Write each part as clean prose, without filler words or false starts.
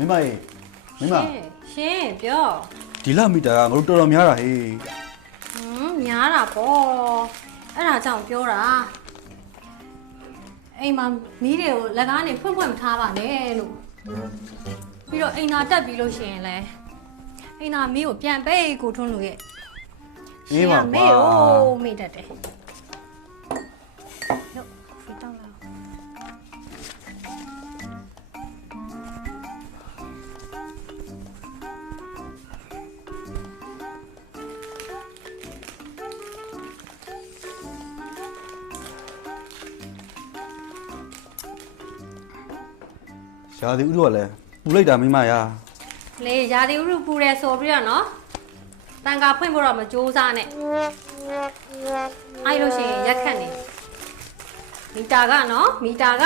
မိမရေမိမရှင်ပြောဒီလမီတာကငါတို့တော်တော်များတာဟေးများတာပေါ့အဲ့ဒါကြောင့်ပြောတာအိမ်မှာမီးတွေကိုလက်ကားနေဖွင့်ဖွင့်မထားပါနဲ့လို့ပြီးတော့အိမ်သာတက်ပြီးလို့ရှိရင်လဲအိမ်သာမီးကိုပြန်ပေးကိုထွန်းလို့ရဲ့အေးပါမေးကိုမေးတတ်တယ်ဟုတ်ဖီတောင်းလာရာသီဥတုကလည်းပူလိုက်တာမိမရာလေရာသီဥတုပူတယ်ဆိုပြီးတော့နော်တန်ခါဖွင့်ဖို့တော့မကြိုးစားနဲ့အဲ့လို့ရှိရင်ရက်ခတ်နေမီတာကနော်မီတာက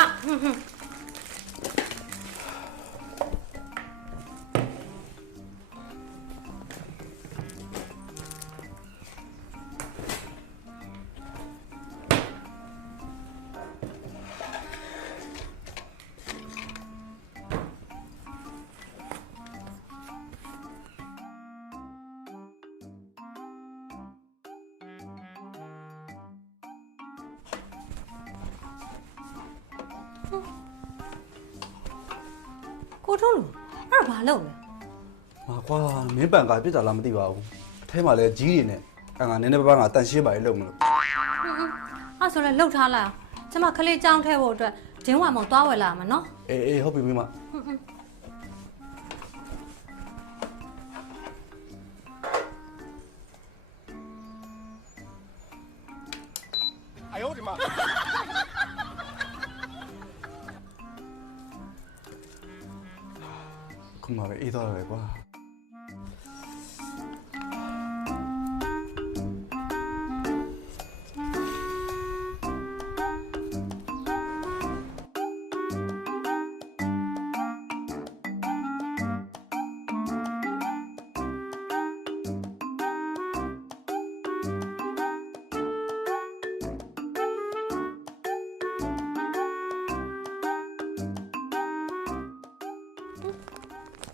ကိုထုံးလို့အဲ့ဒါဘာလုပ်လဲဟာကွာမင်းပန်ကပြစ်တာလားမသိပါဘူးအထဲမှာလည်းကြီးတွေနဲ့ငါနည်းနည်းပါးပါးငါတန်ရှင်းပါလေလုပ်မလို့အဲ့ဆိုလည်းလှုပ်ထားလိုက်ကျမခလေးကြောင်းထဲဖို့အတွက်ဂျင်းဝါမောင်သွားဝယ်လာမှာနော်အေးဟုတ်ပြီမိမ哎呦我的妈！ခုမှပဲအေးသွားတယ်ကွာ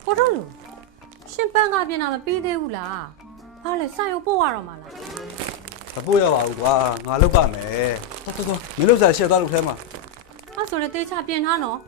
ကိုထုံးလို့ရှင်ပန်းကပြင်တာမပြီးသေးဘူးလားဘာလဲစိုင်ကိုပို့ရတော့မှာလားမပို့ရပါဘူးကွာငါလုပ်ပါမယ်တော်မင်းလုပ်စားရှက်သွားလို့ထဲမှာအဲ့ဆိုလည်းတေးချပြင်ထားနော်